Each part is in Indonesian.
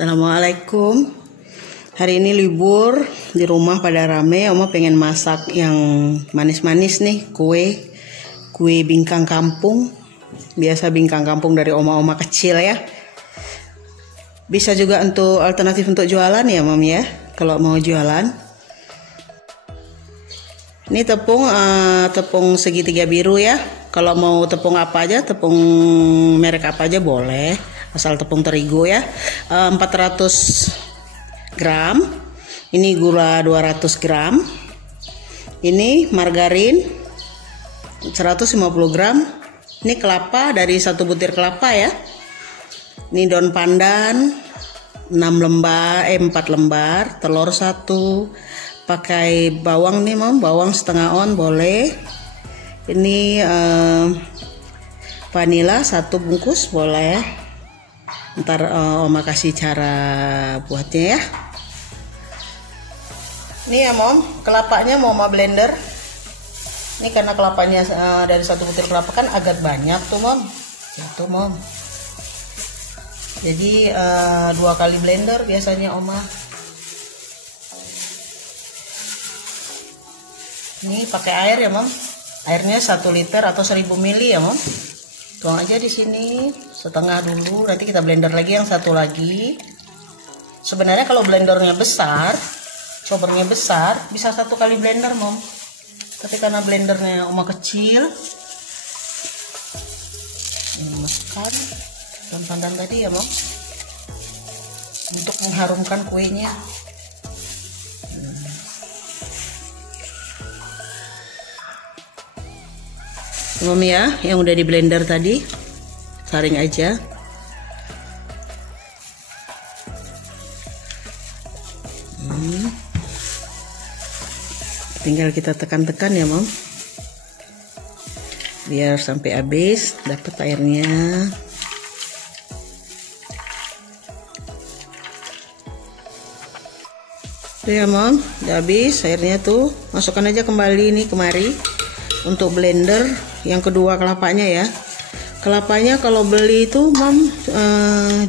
Assalamualaikum. Hari ini libur, di rumah pada rame. Oma pengen masak yang manis-manis nih, kue bingkang kampung. Biasa bingkang kampung dari oma-oma kecil ya. Bisa juga untuk alternatif untuk jualan ya Mam ya, kalau mau jualan. Ini tepung segitiga biru ya. Kalau mau tepung apa aja, tepung merek apa aja boleh, asal tepung terigu ya. 400 gram. Ini gula 200 gram. Ini margarin 150 gram. Ini kelapa dari 1 butir kelapa ya. Ini daun pandan 4 lembar, telur 1. Pakai bawang nih Mam, bawang setengah on boleh. Ini vanila 1 bungkus boleh. Ntar Oma kasih cara buatnya ya. Ini ya Mom, kelapanya mau Oma blender. Ini karena kelapanya dari 1 butir kelapa kan agak banyak tuh Mom. Gitu Mom. Jadi 2 kali blender biasanya Oma. Ini pakai air ya Mom. Airnya 1 liter atau 1000 ml ya Mom. Tuang aja di sini setengah dulu. Nanti kita blender lagi yang satu lagi. Sebenarnya kalau blendernya besar, choppernya besar, bisa 1 kali blender Mom. Tapi karena blendernya Oma kecil, masukkan daun pandan tadi ya Mom, untuk mengharumkan kuenya. Mom ya, yang udah di blender tadi saring aja. Tinggal kita tekan-tekan ya Mom, biar sampai habis dapat airnya. Tuh ya Mom, udah habis airnya tuh. Masukkan aja kembali nih kemari untuk blender yang kedua kelapanya ya. Kelapanya kalau beli itu Mam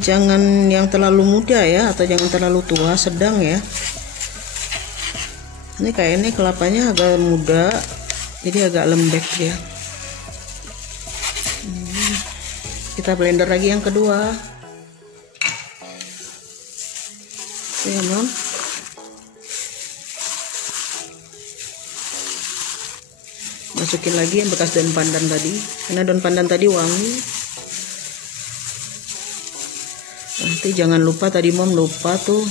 jangan yang terlalu muda ya, atau jangan terlalu tua, sedang ya. Ini kayaknya kelapanya agak muda, jadi agak lembek ya. Kita blender lagi yang kedua. Oke Mam. Masukin lagi yang bekas daun pandan tadi, karena daun pandan tadi wangi. Nanti jangan lupa, tadi Mom lupa tuh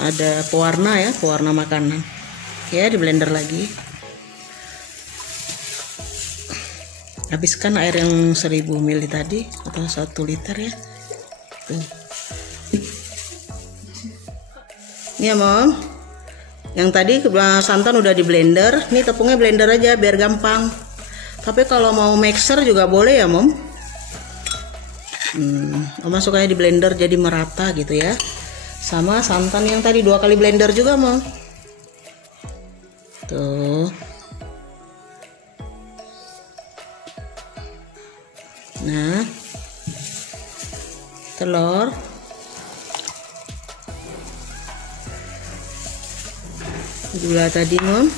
ada pewarna ya, pewarna makanan ya, di blender lagi. Habiskan air yang 1000 ml tadi atau 1 liter ya. Tuh. Ini ya Mom, yang tadi santan udah di blender. Nih tepungnya blender aja biar gampang. Tapi kalau mau mixer juga boleh ya Mom. Oma sukanya di blender jadi merata gitu ya. Sama santan yang tadi 2 kali blender juga Mom. Tuh. Nah, telur. Gula tadi Mom.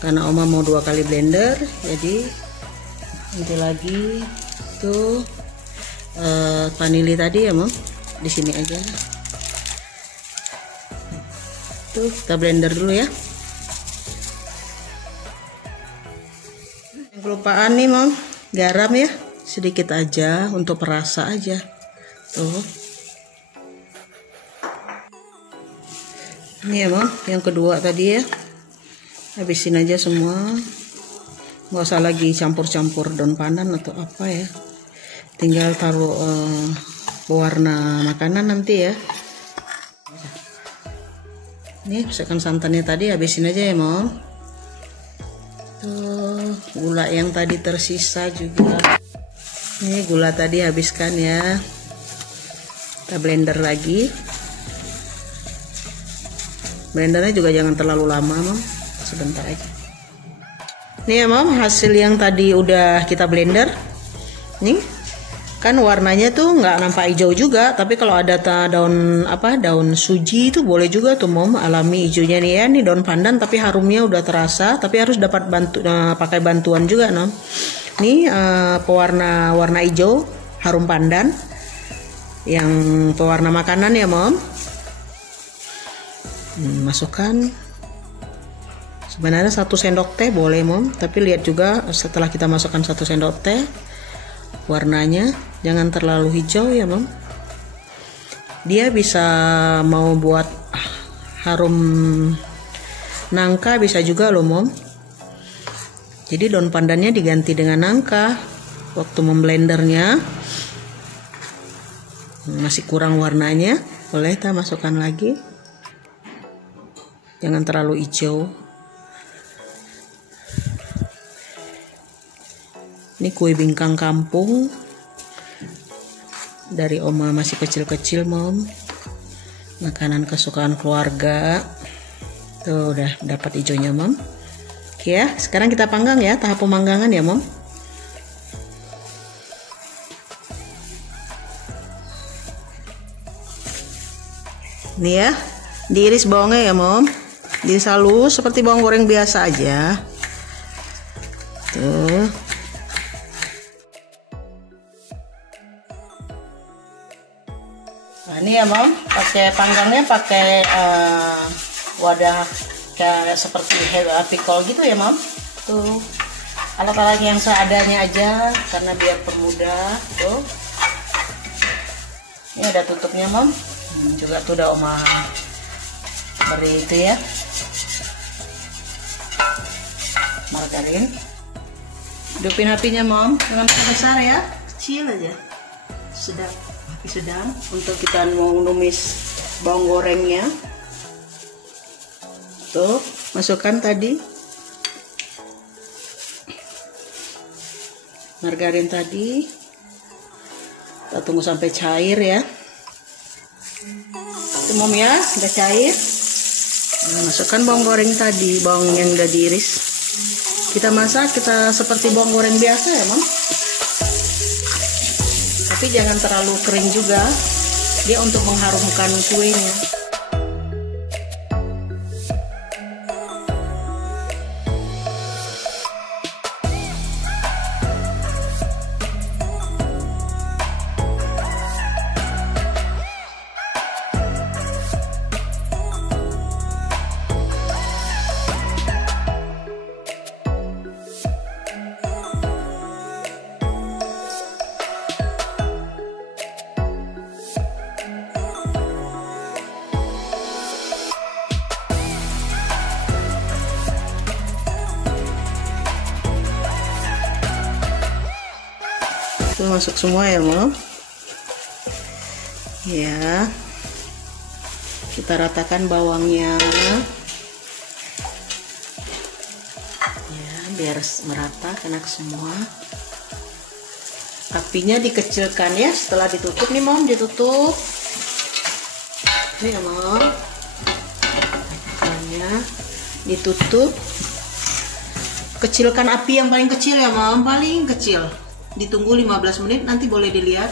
Karena Oma mau 2 kali blender, jadi nanti lagi tuh vanili tadi ya Mom, di sini aja. Tuh kita blender dulu ya. Yang kelupaan nih Mom, garam ya, sedikit aja untuk perasa aja. Tuh. Ini ya Mom, yang kedua tadi ya. Habisin aja semua. Nggak usah lagi campur-campur daun pandan atau apa ya. Tinggal taruh pewarna makanan nanti ya. Nih, masukkan santannya tadi, habisin aja ya Mom. Tuh, gula yang tadi tersisa juga. Ini gula tadi habiskan ya. Kita blender lagi. Blendernya juga jangan terlalu lama Mom, sebentar aja. Nih ya Mom, hasil yang tadi udah kita blender. Nih Kan warnanya tuh nggak nampak hijau juga, tapi kalau ada daun suji itu boleh juga tuh Mom, alami hijaunya nih ya. Nih daun pandan tapi harumnya udah terasa, tapi harus dapat pakai bantuan juga Nom. Nih pewarna warna hijau harum pandan yang pewarna makanan ya Mom. Masukkan sebenarnya 1 sendok teh boleh Mom, tapi lihat juga setelah kita masukkan 1 sendok teh warnanya jangan terlalu hijau ya Mom. Dia bisa mau buat harum nangka bisa juga loh Mom. Jadi daun pandannya diganti dengan nangka. Waktu memblendernya masih kurang warnanya, boleh kita masukkan lagi. Jangan terlalu hijau. Ini kue bingkang kampung dari Oma masih kecil-kecil Mom. Makanan kesukaan keluarga. Tuh udah dapat hijaunya Mom. Oke ya, sekarang kita panggang ya, tahap pemanggangan ya Mom. Nih ya, diiris bawangnya ya Mom. Diiris halus seperti bawang goreng biasa aja. Tuh. Nah ini ya Mom, pakai panggangnya pakai wadah kayak seperti pikol gitu ya Mom. Tuh alat-alat yang seadanya aja karena biar permudah. Tuh ini ada tutupnya Mom. Juga tuh udah Oma beri itu ya margarin. Hidupin apinya Mom, jangan besar ya, kecil aja, sedang, api sedang untuk kita mau numis bawang gorengnya. Tuh, masukkan tadi margarin tadi. Kita tunggu sampai cair ya. Itu Mom ya, udah cair. Nah, masukkan bawang goreng tadi, bawang yang udah diiris. Kita masak seperti bawang goreng biasa ya Mom. Tapi jangan terlalu kering juga. Dia untuk mengharumkan kuenya. Itu masuk semua ya Mom. Ya, kita ratakan bawangnya ya biar merata kena semua. Apinya dikecilkan ya setelah ditutup nih Mom, ditutup ini ya Mom, ditutup. Kecilkan api yang paling kecil ya Mom, paling kecil. Ditunggu 15 menit, nanti boleh dilihat.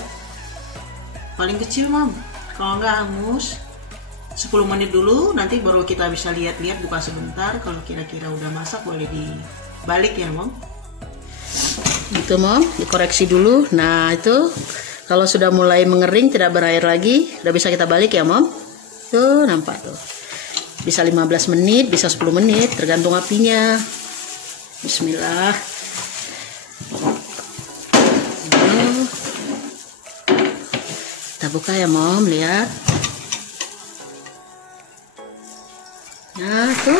Paling kecil Mom, kalau nggak hangus 10 menit dulu, nanti baru kita bisa lihat-lihat, buka sebentar. Kalau kira-kira udah masak boleh dibalik ya Mom. Gitu Mom, dikoreksi dulu. Nah itu kalau sudah mulai mengering, tidak berair lagi, udah bisa kita balik ya Mom. Tuh nampak tuh, bisa 15 menit, bisa 10 menit, tergantung apinya. Bismillah. Kita buka ya Mom, lihat. Nah tuh,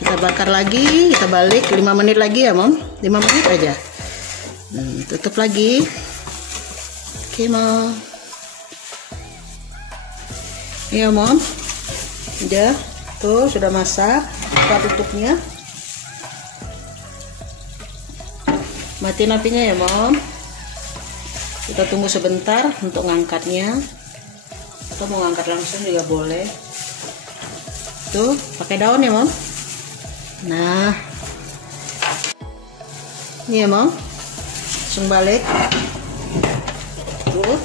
kita bakar lagi, kita balik 5 menit lagi ya Mom, 5 menit aja. Tutup lagi. Oke Mom. Iya Mom, udah tuh sudah masak. Kita tutupnya, matiin apinya ya Mom. Kita tunggu sebentar untuk ngangkatnya, atau mau ngangkat langsung juga boleh. Tuh pakai daun ya Mom. Nah ini ya Mom, langsung balik tuh.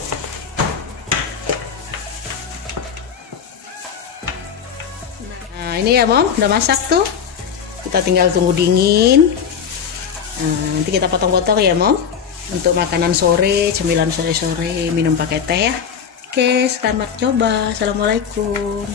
Nah ini ya Mom, udah masak tuh, kita tinggal tunggu dingin. Nah, nanti kita potong-potong ya Mom, untuk makanan sore, cemilan sore-sore, minum pakai teh ya. Oke, selamat coba. Assalamualaikum.